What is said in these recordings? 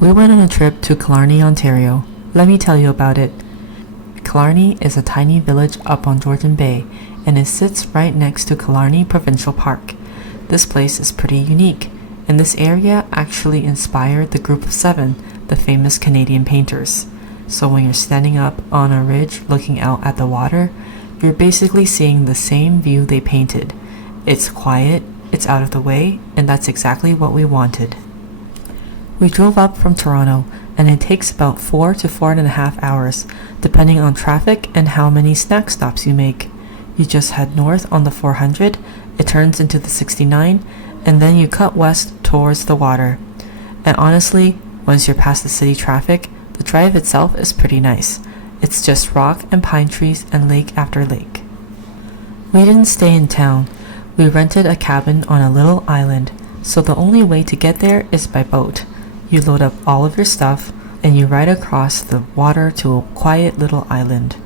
We went on a trip to Killarney, Ontario. Let me tell you about it. Killarney is a tiny village up on Georgian Bay, and it sits right next to Killarney Provincial Park. This place is pretty unique, and this area actually inspired the Group of Seven, the famous Canadian painters. So when you're standing up on a ridge looking out at the water, you're basically seeing the same view they painted. It's quiet, it's out of the way, and that's exactly what we wanted. We drove up from Toronto, and it takes about 4 to 4.5 hours, depending on traffic and how many snack stops you make. You just head north on the 400, it turns into the 69, and then you cut west towards the water. And honestly, once you're past the city traffic, the drive itself is pretty nice. It's just rock and pine trees and lake after lake. We didn't stay in town. We rented a cabin on a little island, so the only way to get there is by boat. You load up all of your stuff, and you ride across the water to a quiet little island.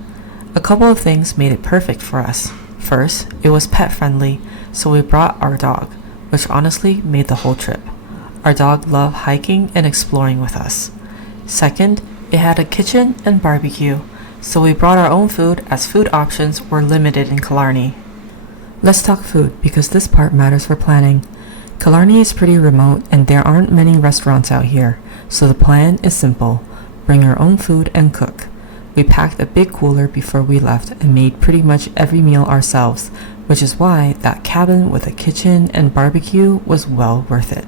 A couple of things made it perfect for us. First, it was pet friendly, so we brought our dog, which honestly made the whole trip. Our dog loved hiking and exploring with us. Second, it had a kitchen and barbecue, so we brought our own food as food options were limited in Killarney. Let's talk food because this part matters for planning. Killarney is pretty remote and there aren't many restaurants out here, so the plan is simple. Bring your own food and cook. We packed a big cooler before we left and made pretty much every meal ourselves, which is why that cabin with a kitchen and barbecue was well worth it.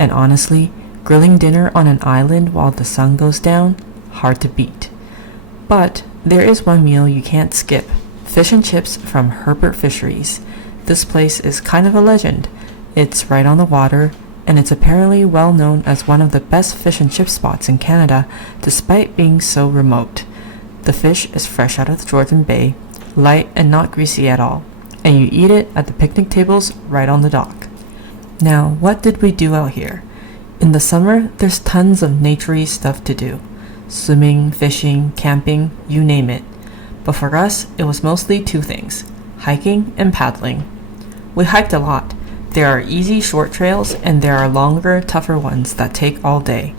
And honestly, grilling dinner on an island while the sun goes down, hard to beat. But there is one meal you can't skip, fish and chips from Herbert Fisheries. This place is kind of a legend. It's right on the water, and it's apparently well known as one of the best fish and chip spots in Canada, despite being so remote. The fish is fresh out of the Georgian Bay, light and not greasy at all, and you eat it at the picnic tables right on the dock. Now, what did we do out here? In the summer, there's tons of naturey stuff to do. Swimming, fishing, camping, you name it. But for us, it was mostly two things, hiking and paddling. We hiked a lot. There are easy short trails and there are longer, tougher ones that take all day.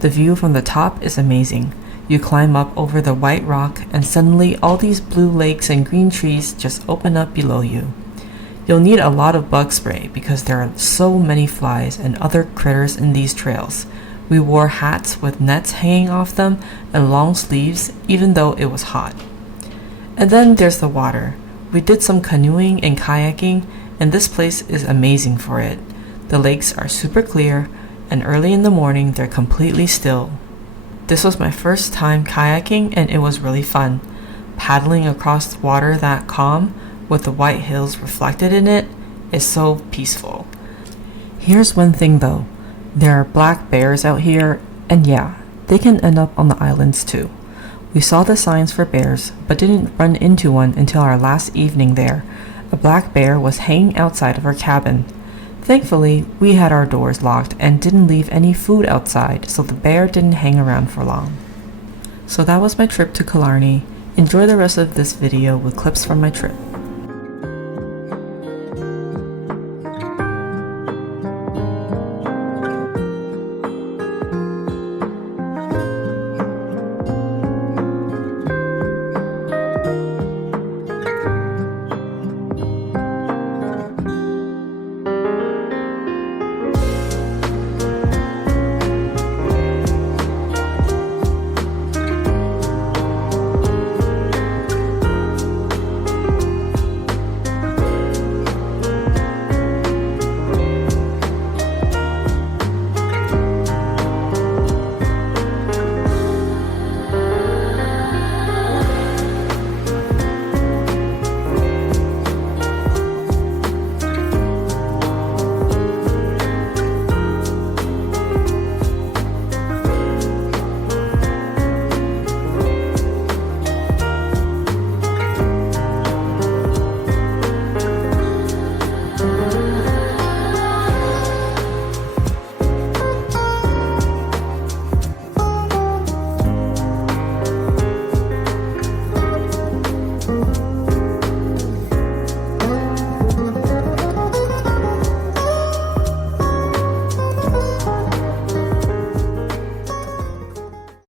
The view from the top is amazing. You climb up over the white rock and suddenly all these blue lakes and green trees just open up below you. You'll need a lot of bug spray because there are so many flies and other critters in these trails. We wore hats with nets hanging off them and long sleeves even though it was hot. And then there's the water. We did some canoeing and kayaking, and this place is amazing for it. The lakes are super clear, and early in the morning they're completely still. This was my first time kayaking and it was really fun. Paddling across water that calm, with the white hills reflected in it, is so peaceful. Here's one thing though. There are black bears out here, and yeah, they can end up on the islands too. We saw the signs for bears, but didn't run into one until our last evening there. A black bear was hanging outside of our cabin. Thankfully, we had our doors locked and didn't leave any food outside, so the bear didn't hang around for long. So that was my trip to Killarney. Enjoy the rest of this video with clips from my trip.